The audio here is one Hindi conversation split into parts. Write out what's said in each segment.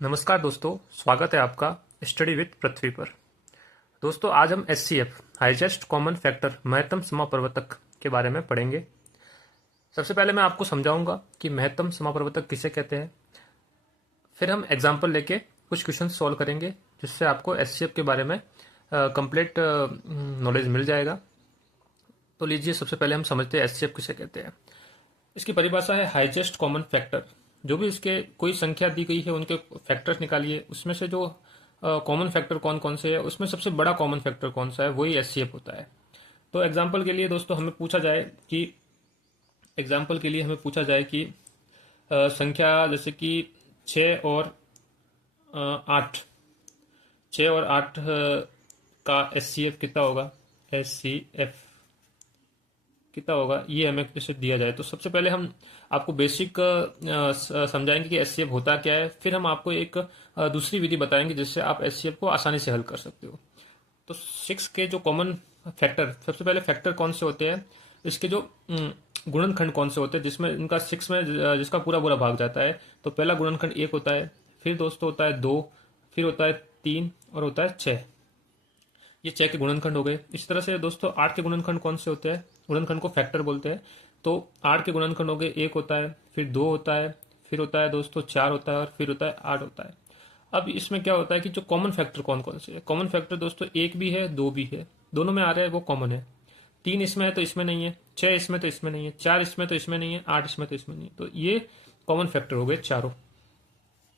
नमस्कार दोस्तों, स्वागत है आपका स्टडी विद पृथ्वी पर। दोस्तों, आज हम एचसीएफ हाईएस्ट कॉमन फैक्टर महत्तम समापवर्तक के बारे में पढ़ेंगे। सबसे पहले मैं आपको समझाऊंगा कि महत्तम समापवर्तक किसे कहते हैं। फिर हम एग्जाम्पल लेके कुछ क्वेश्चन सॉल्व करेंगे जिससे आपको एचसीएफ के बारे में कंप्लीट नॉलेज मिल जाएगा। तो लीजिए, सबसे पहले हम समझते हैं एचसीएफ किसे कहते हैं। इसकी परिभाषा है हाईएस्ट कॉमन फैक्टर। जो भी इसके कोई संख्या दी गई है उनके फैक्टर्स निकालिए, उसमें से जो कॉमन फैक्टर कौन कौन से है, उसमें सबसे बड़ा कॉमन फैक्टर कौन सा है, वही एचसीएफ होता है। तो एग्जाम्पल के लिए दोस्तों हमें पूछा जाए कि संख्या जैसे कि 6 और 8, 6 और 8 का एचसीएफ कितना होगा, एचसीएफ कितना होगा, ये हमें जैसे दिया जाए तो सबसे पहले हम आपको बेसिक समझाएंगे कि एचसीएफ होता क्या है। फिर हम आपको एक दूसरी विधि बताएंगे जिससे आप एचसीएफ को आसानी से हल कर सकते हो। तो 6 के जो कॉमन फैक्टर, सबसे पहले फैक्टर कौन से होते हैं, इसके जो गुणनखंड कौन से होते हैं जिसमें इनका 6 में जिसका पूरा पूरा भाग जाता है। तो पहला गुणनखंड 1 होता है, फिर दोस्तों होता है 2, फिर होता है 3 और होता है 6। ये 6 के गुणनखंड हो गए। इस तरह से दोस्तों 8 के गुणनखंड कौन से होते हैं, गुणनखंड को फैक्टर बोलते हैं। तो 8 के गुणनखंड हो गए, 1 होता है, फिर 2 होता है, फिर होता है दोस्तों 4 होता है और फिर होता है 8 होता है। अब इसमें क्या होता है कि जो कॉमन फैक्टर कौन कौन से है, कॉमन फैक्टर दोस्तों 1 भी है, 2 भी है, दोनों में आ रहा है, वो कॉमन है। 3 इसमें है तो इसमें नहीं है, 6 इसमें तो इसमें नहीं है, 4 इसमें तो इसमें नहीं है, 8 इसमें तो इसमें नहीं है। तो ये कॉमन फैक्टर हो गए चारों,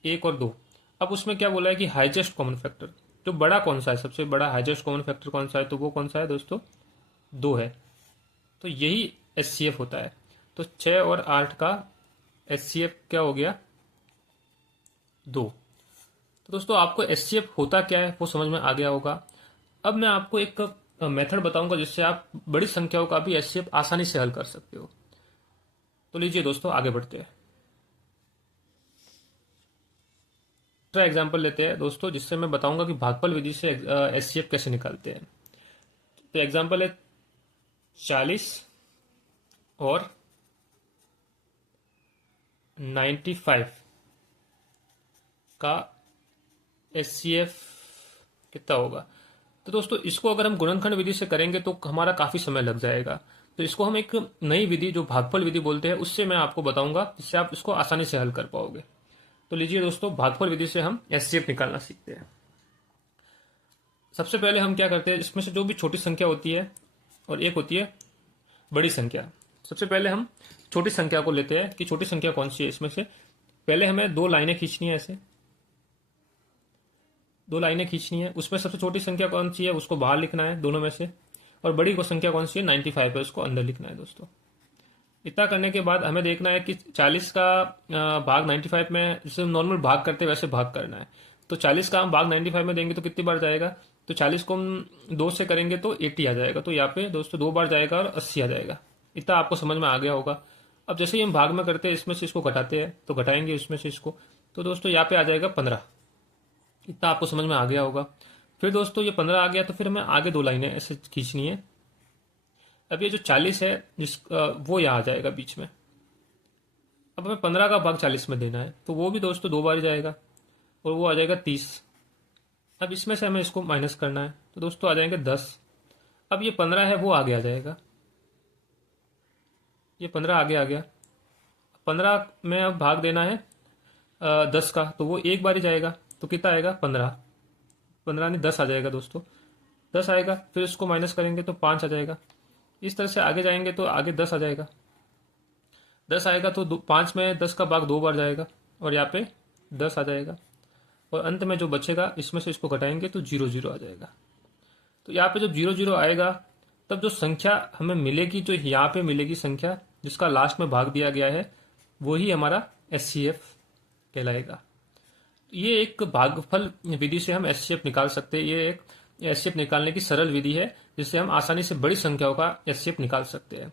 1 और 2। अब उसमें क्या बोला है कि हाईएस्ट कॉमन फैक्टर, जो बड़ा कौन सा है, सबसे बड़ा हाईएस्ट कॉमन फैक्टर कौन सा है, तो वो कौन सा है दोस्तों, 2 है। तो यही एचसीएफ होता है। तो 6 और 8 का एचसीएफ क्या हो गया, 2। तो दोस्तों आपको एचसीएफ होता क्या है वो समझ में आ गया होगा। अब मैं आपको एक मेथड बताऊंगा जिससे आप बड़ी संख्याओं का भी एचसीएफ आसानी से हल कर सकते हो। तो लीजिए दोस्तों, आगे बढ़ते हैं। दूसरा एग्जाम्पल लेते हैं दोस्तों, जिससे मैं बताऊंगा कि भागफल विधि से एचसीएफ कैसे निकालते हैं। तो एग्जाम्पल है 40 और 95 का एचसीएफ कितना होगा। तो दोस्तों इसको अगर हम गुणनखंड विधि से करेंगे तो हमारा काफ़ी समय लग जाएगा। तो इसको हम एक नई विधि जो भागफल विधि बोलते हैं उससे मैं आपको बताऊंगा, जिससे आप इसको आसानी से हल कर पाओगे। तो लीजिए दोस्तों, भागफल विधि से हम एचसीएफ निकालना सीखते हैं। सबसे पहले हम क्या करते हैं, इसमें से जो भी छोटी संख्या होती है और एक होती है बड़ी संख्या। सबसे पहले हम छोटी संख्या को लेते हैं कि छोटी संख्या कौन सी है। इसमें से पहले हमें 2 लाइनें खींचनी है, ऐसे 2 लाइनें खींचनी है। उसमें सबसे छोटी संख्या कौन सी है उसको बाहर लिखना है दोनों में से, और बड़ी को संख्या कौन सी है 95 है, उसको अंदर लिखना है दोस्तों। इतना करने के बाद हमें देखना है कि 40 का भाग 95 में, जैसे नॉर्मल भाग करते हैं वैसे भाग करना है। तो 40 का हम भाग 95 में देंगे तो कितनी बार जाएगा, तो 40 को हम 2 से करेंगे तो 80 आ जाएगा। तो यहाँ पे दोस्तों 2 बार जाएगा और 80 आ जाएगा। इतना आपको समझ में आ गया होगा। अब जैसे ही हम भाग में करते हैं, इसमें से इसको घटाते हैं तो घटाएंगे इसमें से इसको, तो दोस्तों यहाँ पे आ जाएगा 15। इतना आपको समझ में आ गया होगा। फिर दोस्तों ये 15 आ गया तो फिर हमें आगे 2 लाइनें ऐसे खींचनी है। अब ये जो 40 है वो यहाँ आ जाएगा बीच में। अब हमें 15 का भाग 40 में देना है, तो वो भी दोस्तों 2 बार ही जाएगा और वो आ जाएगा 30। अब इसमें से हमें इसको माइनस करना है, तो दोस्तों आ जाएंगे 10। अब ये 15 है वो आगे आ जाएगा, ये 15 आगे आ गया। 15 में अब भाग देना है 10 का, तो वो एक बार ही जाएगा, तो कितना आएगा 15, 15 नहीं 10 आ जाएगा दोस्तों, 10 आएगा। फिर इसको माइनस करेंगे तो 5 आ जाएगा। इस तरह से आगे जाएंगे तो आगे 10 आ जाएगा, 10 आएगा तो 5 में 10 का भाग 2 बार जाएगा और यहाँ पे 10 आ जाएगा। और अंत में जो बचेगा इसमें से इसको घटाएंगे तो 0 0 आ जाएगा। तो यहाँ पे जब 0 0 आएगा तब जो संख्या हमें मिलेगी, जो यहाँ पे मिलेगी संख्या जिसका लास्ट में भाग दिया गया है, वही हमारा एचसीएफ कहलाएगा। ये एक भागफल विधि से हम एचसीएफ निकाल सकते हैं। ये एक एचसीएफ निकालने की सरल विधि है जिससे हम आसानी से बड़ी संख्याओं का एचसीएफ निकाल सकते हैं।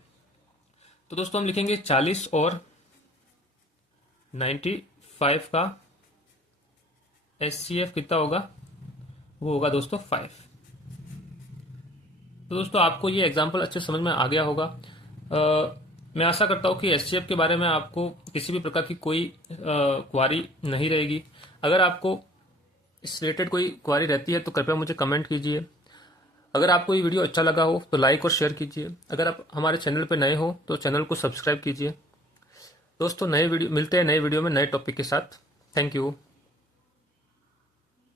तो दोस्तों हम लिखेंगे 40 और 95 का एचसीएफ कितना होगा, वो होगा दोस्तों 5। तो दोस्तों आपको ये एग्जाम्पल अच्छे समझ में आ गया होगा। मैं आशा करता हूँ कि एचसीएफ के बारे में आपको किसी भी प्रकार की कोई क्वारी नहीं रहेगी। अगर आपको इस रिलेटेड कोई क्वारी रहती है तो कृपया मुझे कमेंट कीजिए। अगर आपको ये वीडियो अच्छा लगा हो तो लाइक और शेयर कीजिए। अगर आप हमारे चैनल पर नए हो तो चैनल को सब्सक्राइब कीजिए। दोस्तों, नए वीडियो मिलते हैं, नए वीडियो में नए टॉपिक के साथ। Thank you.